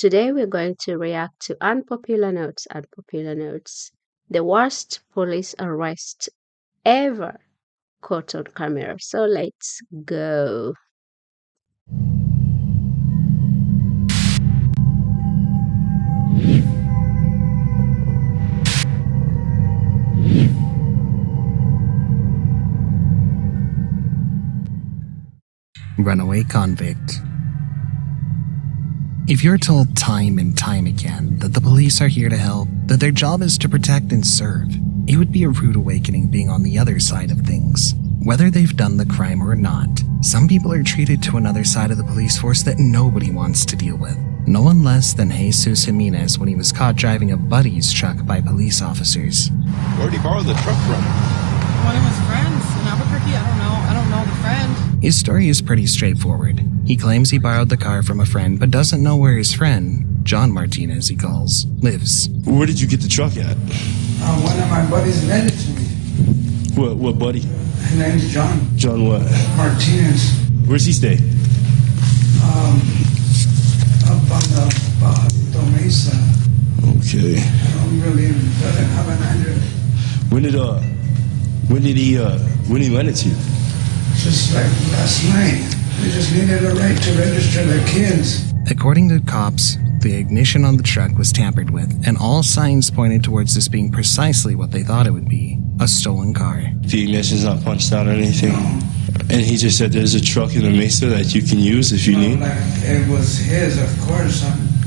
Today we're going to react to Unpopular Notes. Unpopular Notes. The worst police arrest ever caught on camera. So let's go. Runaway convict. If you're told time and time again that the police are here to help, that their job is to protect and serve, it would be a rude awakening being on the other side of things. Whether they've done the crime or not, some people are treated to another side of the police force that nobody wants to deal with. No one less than Jesus Jimenez when he was caught driving a buddy's truck by police officers. Where'd he borrow the truck from? One of his friends in Albuquerque. I don't know the friend. His story is pretty straightforward. He claims he borrowed the car from a friend but doesn't know where his friend, John Martinez he calls, lives. Where did you get the truck at? One of my buddies lent it to me. What buddy? His name's John. John what? Martinez. Where's he stay? Up on the Mesa. Okay. I don't really doesn't have an address. When he lent it to you? Just like last night. They just needed a right to register their kids. According to cops, the ignition on the truck was tampered with, and all signs pointed towards this being precisely what they thought it would be, a stolen car. The ignition's not punched out or anything? No. And he just said there's a truck in the Mesa that you can use if you need? Like it was his, of course,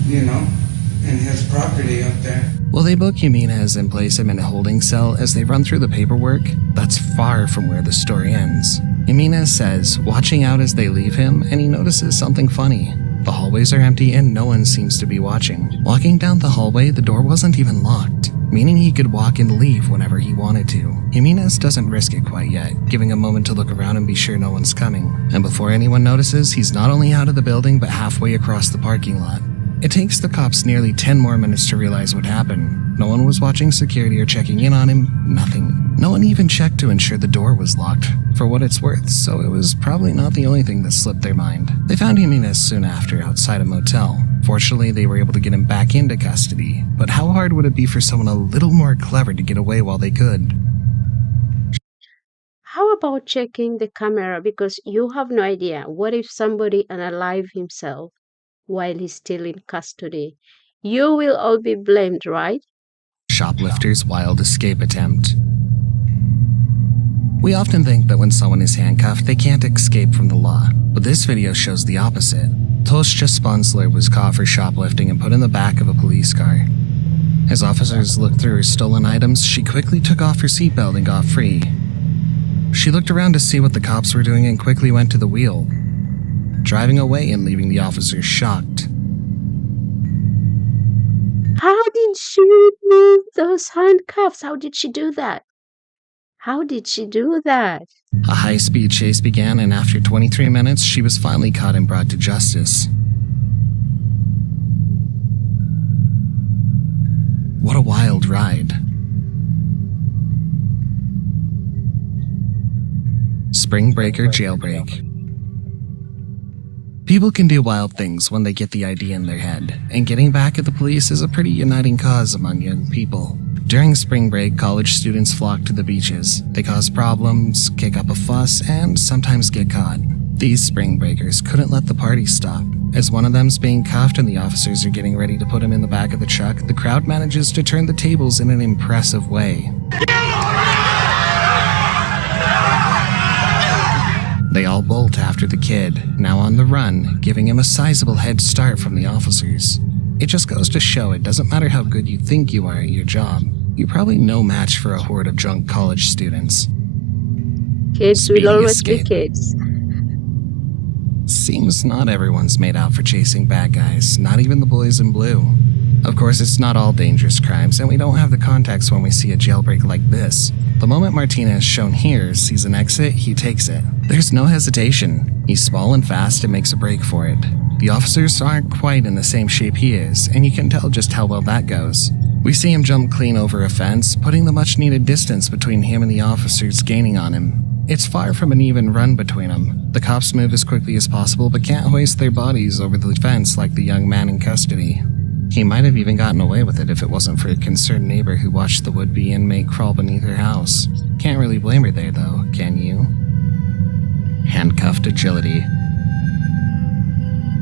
in his property up there. Well, they book Jimenez and place him in a holding cell as they run through the paperwork. That's far from where the story ends. Jimenez says, watching out as they leave him, and he notices something funny. The hallways are empty and no one seems to be watching. Walking down the hallway, the door wasn't even locked, meaning he could walk and leave whenever he wanted to. Jimenez doesn't risk it quite yet, giving a moment to look around and be sure no one's coming. And before anyone notices, he's not only out of the building but halfway across the parking lot. It takes the cops nearly 10 more minutes to realize what happened. No one was watching security or checking in on him, nothing. No one even checked to ensure the door was locked, for what it's worth, so it was probably not the only thing that slipped their mind. They found Jimenez soon after outside a motel. Fortunately, they were able to get him back into custody, but how hard would it be for someone a little more clever to get away while they could? How about checking the camera? Because you have no idea. What if somebody unalive himself while he's still in custody? You will all be blamed, right? Shoplifter's wild escape attempt. We often think that when someone is handcuffed, they can't escape from the law, but this video shows the opposite. Toscha Sponsler was caught for shoplifting and put in the back of a police car. As officers looked through her stolen items, she quickly took off her seatbelt and got free. She looked around to see what the cops were doing and quickly went to the wheel, driving away and leaving the officers shocked. How did she remove those handcuffs? How did she do that? How did she do that? A high-speed chase began, and after 23 minutes, she was finally caught and brought to justice. What a wild ride. Spring break or jailbreak. People can do wild things when they get the idea in their head, and getting back at the police is a pretty uniting cause among young people. During spring break, college students flock to the beaches. They cause problems, kick up a fuss, and sometimes get caught. These spring breakers couldn't let the party stop. As one of them's being cuffed and the officers are getting ready to put him in the back of the truck, the crowd manages to turn the tables in an impressive way. They all bolt after the kid, now on the run, giving him a sizable head start from the officers. It just goes to show it doesn't matter how good you think you are at your job, you're probably no match for a horde of drunk college students. Kids will always be kids. Seems not everyone's made out for chasing bad guys, not even the boys in blue. Of course, it's not all dangerous crimes, and we don't have the context when we see a jailbreak like this. The moment Martinez, shown here, sees an exit, he takes it. There's no hesitation. He's small and fast and makes a break for it. The officers aren't quite in the same shape he is, and you can tell just how well that goes. We see him jump clean over a fence, putting the much-needed distance between him and the officers gaining on him. It's far from an even run between them. The cops move as quickly as possible but can't hoist their bodies over the fence like the young man in custody. He might have even gotten away with it if it wasn't for a concerned neighbor who watched the would-be inmate crawl beneath her house. Can't really blame her there though, can you? Handcuffed agility.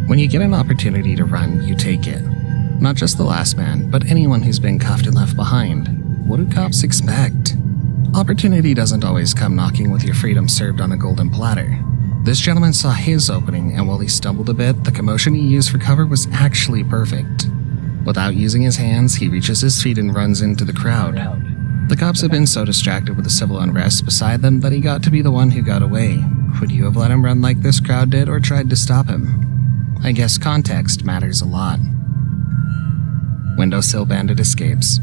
When you get an opportunity to run, you take it. Not just the last man, but anyone who's been cuffed and left behind. What do cops expect? Opportunity doesn't always come knocking with your freedom served on a golden platter. This gentleman saw his opening, and while he stumbled a bit, the commotion he used for cover was actually perfect. Without using his hands, he reaches his feet and runs into the crowd. The cops had been so distracted with the civil unrest beside them that he got to be the one who got away. Would you have let him run like this crowd did or tried to stop him? I guess context matters a lot. Windowsill bandit escapes.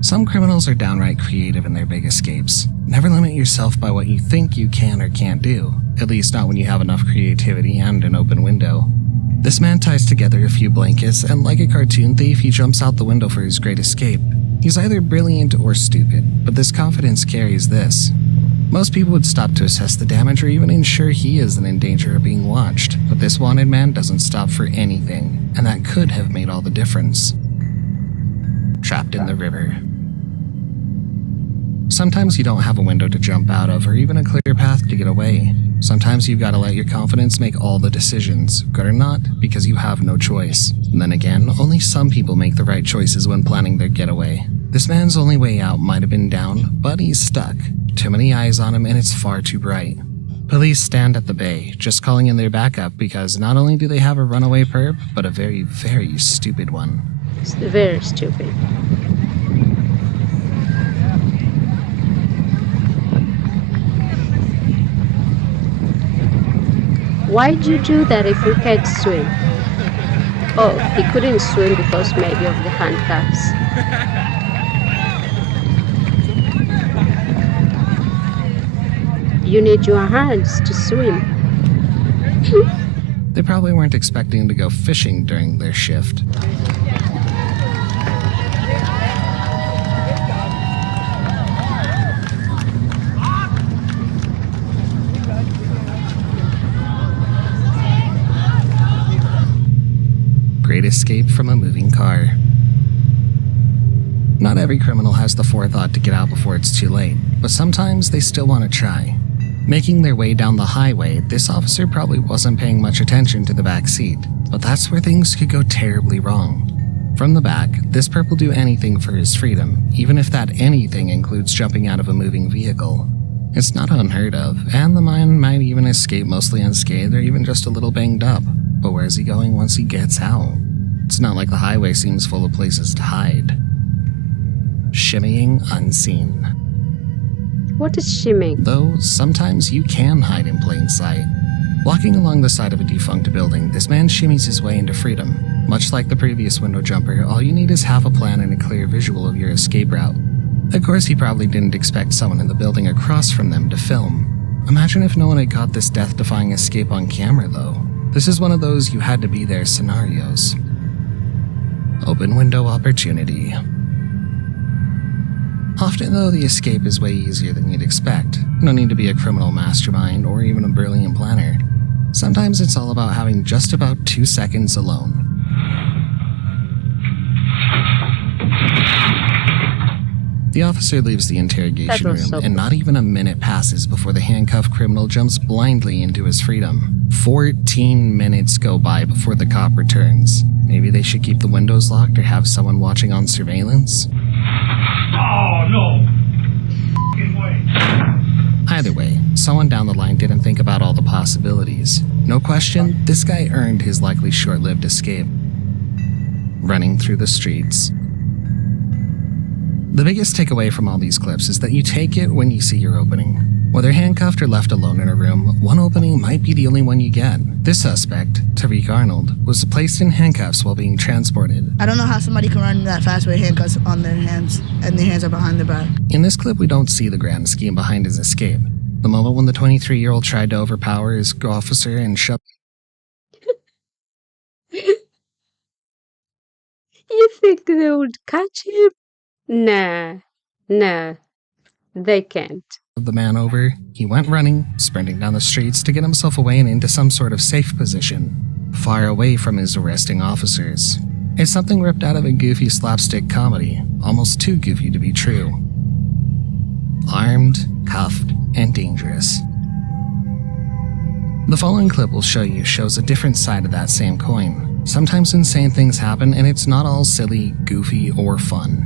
Some criminals are downright creative in their big escapes. Never limit yourself by what you think you can or can't do, at least not when you have enough creativity and an open window. This man ties together a few blankets, and like a cartoon thief, he jumps out the window for his great escape. He's either brilliant or stupid, but this confidence carries this. Most people would stop to assess the damage or even ensure he isn't in danger of being watched, but this wanted man doesn't stop for anything, and that could have made all the difference. Trapped in the river. Sometimes you don't have a window to jump out of or even a clear path to get away. Sometimes you've got to let your confidence make all the decisions, good or not, because you have no choice. And then again, only some people make the right choices when planning their getaway. This man's only way out might have been down, but he's stuck. Too many eyes on him and it's far too bright. Police stand at the bay, just calling in their backup because not only do they have a runaway perp, but a very, very stupid one. It's very stupid. Why'd you do that if you can't swim? Oh, he couldn't swim because maybe of the handcuffs. You need your hands to swim. They probably weren't expecting to go fishing during their shift. Great escape from a moving car. Not every criminal has the forethought to get out before it's too late, but sometimes they still want to try. Making their way down the highway, this officer probably wasn't paying much attention to the back seat, but that's where things could go terribly wrong. From the back, this perp will do anything for his freedom, even if that anything includes jumping out of a moving vehicle. It's not unheard of, and the man might even escape mostly unscathed or even just a little banged up. But where's he going once he gets out? It's not like the highway seems full of places to hide. Shimmying unseen. What is shimming? Though, sometimes you can hide in plain sight. Walking along the side of a defunct building, this man shimmies his way into freedom. Much like the previous window jumper, all you need is half a plan and a clear visual of your escape route. Of course, he probably didn't expect someone in the building across from them to film. Imagine if no one had caught this death-defying escape on camera, though. This is one of those you had to be there scenarios. Open window opportunity. Often, though, the escape is way easier than you'd expect. No need to be a criminal mastermind or even a brilliant planner. Sometimes it's all about having just about 2 seconds alone. The officer leaves the interrogation room, and not even a minute passes before the handcuffed criminal jumps blindly into his freedom. 14 minutes go by before the cop returns. Maybe they should keep the windows locked or have someone watching on surveillance? Oh, no. Way. Either way, someone down the line didn't think about all the possibilities. No question, this guy earned his likely short-lived escape. Running through the streets. The biggest takeaway from all these clips is that you take it when you see your opening. Whether handcuffed or left alone in a room, one opening might be the only one you get. This suspect, Tariq Arnold, was placed in handcuffs while being transported. I don't know how somebody can run that fast with handcuffs on their hands, and their hands are behind their back. In this clip, we don't see the grand scheme behind his escape. The moment when the 23-year-old tried to overpower his officer and shove... You think they would catch him? Nah, they can't. the man over, he went running, sprinting down the streets to get himself away and into some sort of safe position, far away from his arresting officers. It's something ripped out of a goofy slapstick comedy, almost too goofy to be true. Armed, cuffed, and dangerous. The following clip will shows a different side of that same coin. Sometimes insane things happen and it's not all silly, goofy, or fun.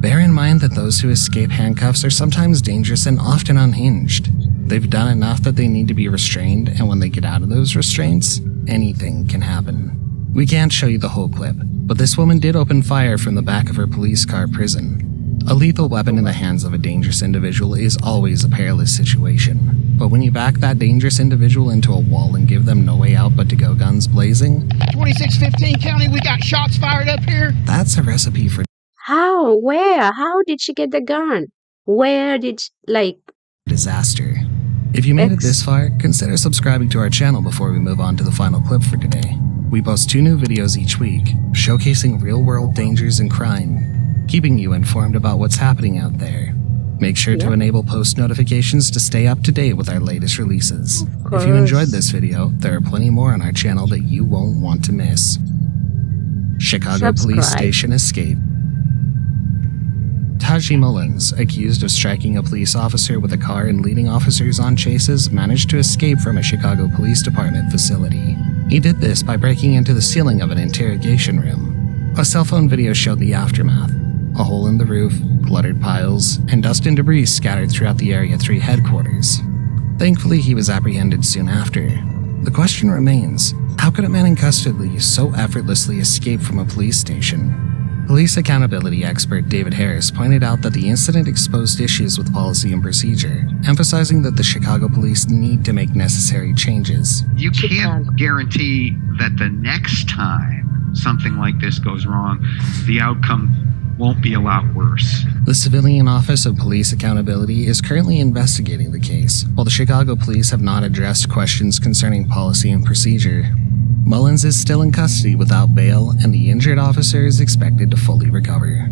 Bear in mind that those who escape handcuffs are sometimes dangerous and often unhinged. They've done enough that they need to be restrained, and when they get out of those restraints, anything can happen. We can't show you the whole clip, but this woman did open fire from the back of her police car prison. A lethal weapon in the hands of a dangerous individual is always a perilous situation. But when you back that dangerous individual into a wall and give them no way out but to go guns blazing, 2615 County, we got shots fired up here. That's a recipe for How? Where? How did she get the gun? Where did, disaster. If you made it this far, consider subscribing to our channel before we move on to the final clip for today. We post 2 new videos each week, showcasing real-world dangers and crime, keeping you informed about what's happening out there. Make sure to enable post notifications to stay up to date with our latest releases. If you enjoyed this video, there are plenty more on our channel that you won't want to miss. Chicago Police Station Escape. Taji Mullins, accused of striking a police officer with a car and leading officers on chases, managed to escape from a Chicago Police Department facility. He did this by breaking into the ceiling of an interrogation room. A cell phone video showed the aftermath. A hole in the roof, cluttered piles, and dust and debris scattered throughout the Area 3 headquarters. Thankfully, he was apprehended soon after. The question remains, how could a man in custody so effortlessly escape from a police station? Police accountability expert David Harris pointed out that the incident exposed issues with policy and procedure, emphasizing that the Chicago police need to make necessary changes. You can't guarantee that the next time something like this goes wrong, the outcome won't be a lot worse. The Civilian Office of Police Accountability is currently investigating the case, while the Chicago police have not addressed questions concerning policy and procedure. Mullins is still in custody without bail, and the injured officer is expected to fully recover.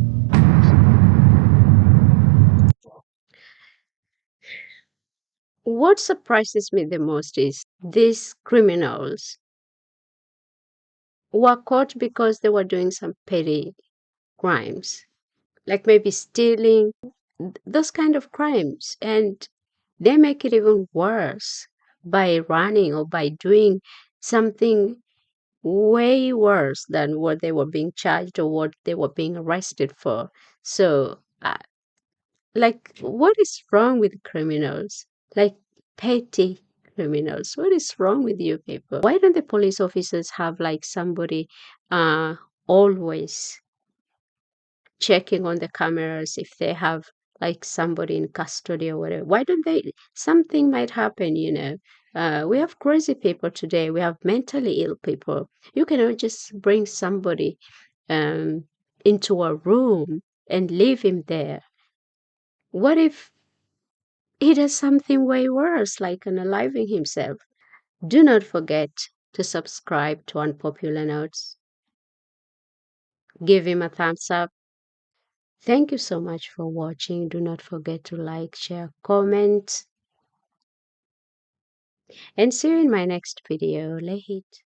What surprises me the most is these criminals were caught because they were doing some petty crimes, like maybe stealing, those kind of crimes, and they make it even worse by running or by doing something way worse than what they were being charged or what they were being arrested for. So, what is wrong with criminals? Like petty criminals. What is wrong with you people? Why don't the police officers have somebody always checking on the cameras if they have somebody in custody or whatever? Why don't they? Something might happen, we have crazy people today. We have mentally ill people. You cannot just bring somebody into a room and leave him there. What if he does something way worse, like unaliving himself? Do not forget to subscribe to Unpopular Notes. Give him a thumbs up. Thank you so much for watching. Do not forget to like, share, comment. And see you in my next video. Lehit.